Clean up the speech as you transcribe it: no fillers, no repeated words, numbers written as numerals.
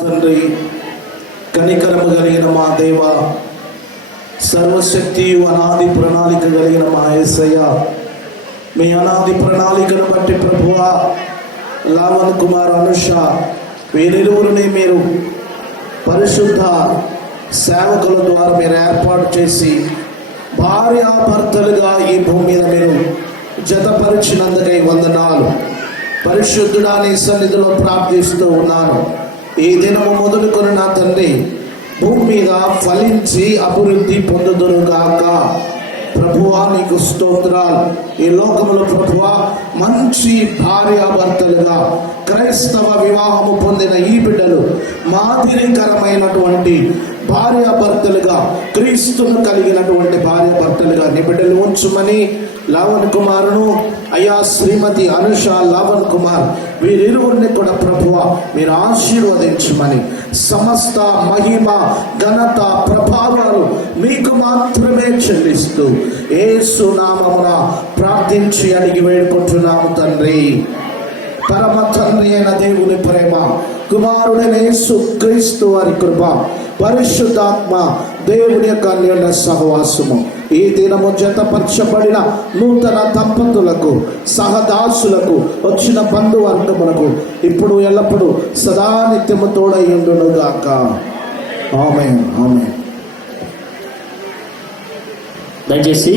తండ్రి, కనికరము కలిగిన మా దేవ, సర్వశక్తియు అనాది ప్రణాళిక కలిగిన మా యేసయ్య, మీ అనాది ప్రణాళికను బట్టి ప్రభువా, లావణ్ కుమార్, అనుష వీరిరువురిని మీరు పరిశుద్ధ సేవకుల ద్వారా మీరు ఏర్పాటు చేసి భార్యాభర్తలుగా ఈ భూమి మీద మీరు జతపరిచినందుకై వందనాలు. పరిశుద్ధుడా, నీ సన్నిధిలో ప్రార్థిస్తూ ఉన్నాను. ఈ దినము మొదలుకొని నా తండ్రి భూమి మీద ఫలించి అభివృద్ధి పొందుదురుగాక. ప్రభువా, నీకు స్తోత్రాలు. ఈ లోకములో ప్రభువా, మంచి భార్యాభర్తలుగా క్రైస్తవ వివాహము పొందిన ఈ బిడ్డలు మాదిరికరమైనటువంటి భార్యాభర్తలుగా, క్రీస్తును కలిగినటువంటి భార్యాభర్తలుగా నీ బిడ్డలు ఉంచుమని లావణ్ కుమారును, అయ్యా శ్రీమతి అనుష, లావణ్ కుమార్ వీరిరువురిని కూడా ప్రభువా మీరు ఆశీర్వదించమని, సమస్త మహిమ ఘనత ప్రభావాలు మీకు మాత్రమే చెల్లిస్తూ యేసు నామమున ప్రార్థించి అడిగి వేడుకుంటున్నాము తండ్రి. పరమ తండ్రి అయిన దేవుని ప్రేమ, కుమారుడైన యేసు క్రీస్తు వారి కృప, పరిశుద్ధాత్మ దేవుని యొక్క అన్యోన్య సహవాసము ఈ దినము జతపరచబడిన నూతన దంపతులకు, సహదాసులకు, వచ్చిన బంధువర్గములకు ఇప్పుడు ఎల్లప్పుడూ సదా నిత్యము తోడయ్యుండును గాక. ఆమేన్, ఆమేన్. దయచేసి